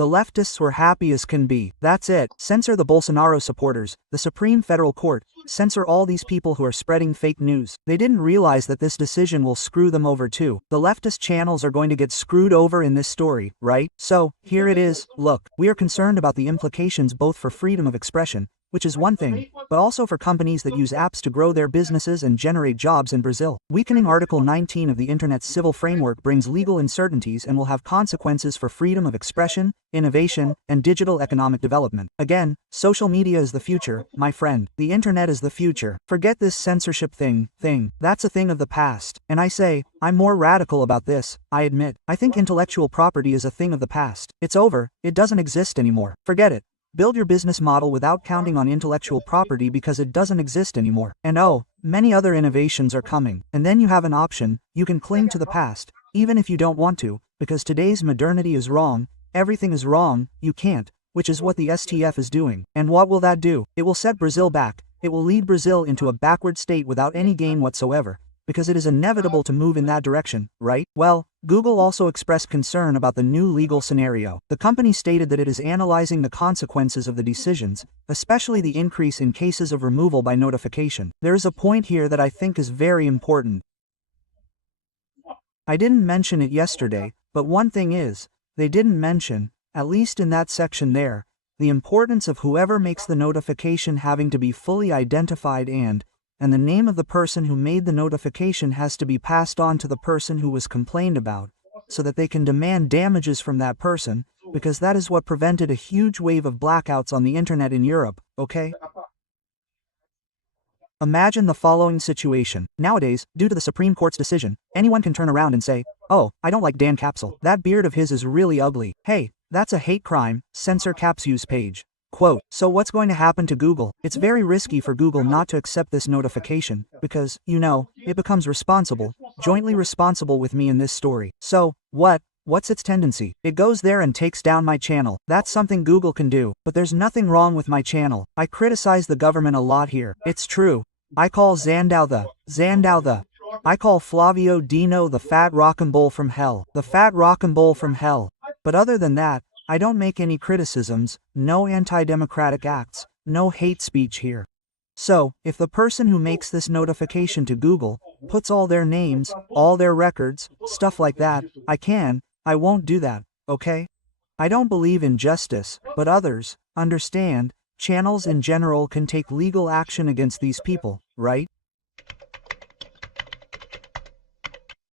The leftists were happy as can be. That's it. Censor the Bolsonaro supporters, the Supreme Federal Court, censor all these people who are spreading fake news. They didn't realize that this decision will screw them over too. The leftist channels are going to get screwed over in this story, right? So, here it is. Look, we are concerned about the implications both for freedom of expression, which is one thing, but also for companies that use apps to grow their businesses and generate jobs in Brazil. Weakening Article 19 of the Internet's civil framework brings legal uncertainties and will have consequences for freedom of expression, innovation, and digital economic development. Again, social media is the future, my friend. The Internet is the future. Forget this censorship thing. That's a thing of the past. And I say, I'm more radical about this, I admit. I think intellectual property is a thing of the past. It's over. It doesn't exist anymore. Forget it. Build your business model without counting on intellectual property because it doesn't exist anymore. And oh, many other innovations are coming. And then you have an option. You can cling to the past, even if you don't want to, because today's modernity is wrong, everything is wrong, you can't, which is what the STF is doing. And what will that do? It will set Brazil back. It will lead Brazil into a backward state without any gain whatsoever, because it is inevitable to move in that direction, right? Well, Google also expressed concern about the new legal scenario. The company stated that it is analyzing the consequences of the decisions, especially the increase in cases of removal by notification. There is a point here that I think is very important. I didn't mention it yesterday, but one thing is, they didn't mention, at least in that section there, the importance of whoever makes the notification having to be fully identified and the name of the person who made the notification has to be passed on to the person who was complained about, so that they can demand damages from that person, because that is what prevented a huge wave of blackouts on the internet in Europe, okay? Imagine the following situation. Nowadays, due to the Supreme Court's decision, anyone can turn around and say, "Oh, I don't like Dan Capsule. That beard of his is really ugly. Hey, that's a hate crime, censor Capsule's page." Quote, so what's going to happen to Google? It's very risky for Google not to accept this notification, because, you know, it becomes responsible, jointly responsible with me in this story. So, what's its tendency? It goes there and takes down my channel. That's something Google can do, but there's nothing wrong with my channel. I criticize the government a lot here. It's true. I call Zandau the. I call Flavio Dino the fat rocambole from hell. The fat rocambole from hell. But other than that, I don't make any criticisms, no anti-democratic acts, no hate speech here. So, if the person who makes this notification to Google puts all their names, all their records, stuff like that, I won't do that, okay? I don't believe in justice, but others, understand, channels in general can take legal action against these people, right?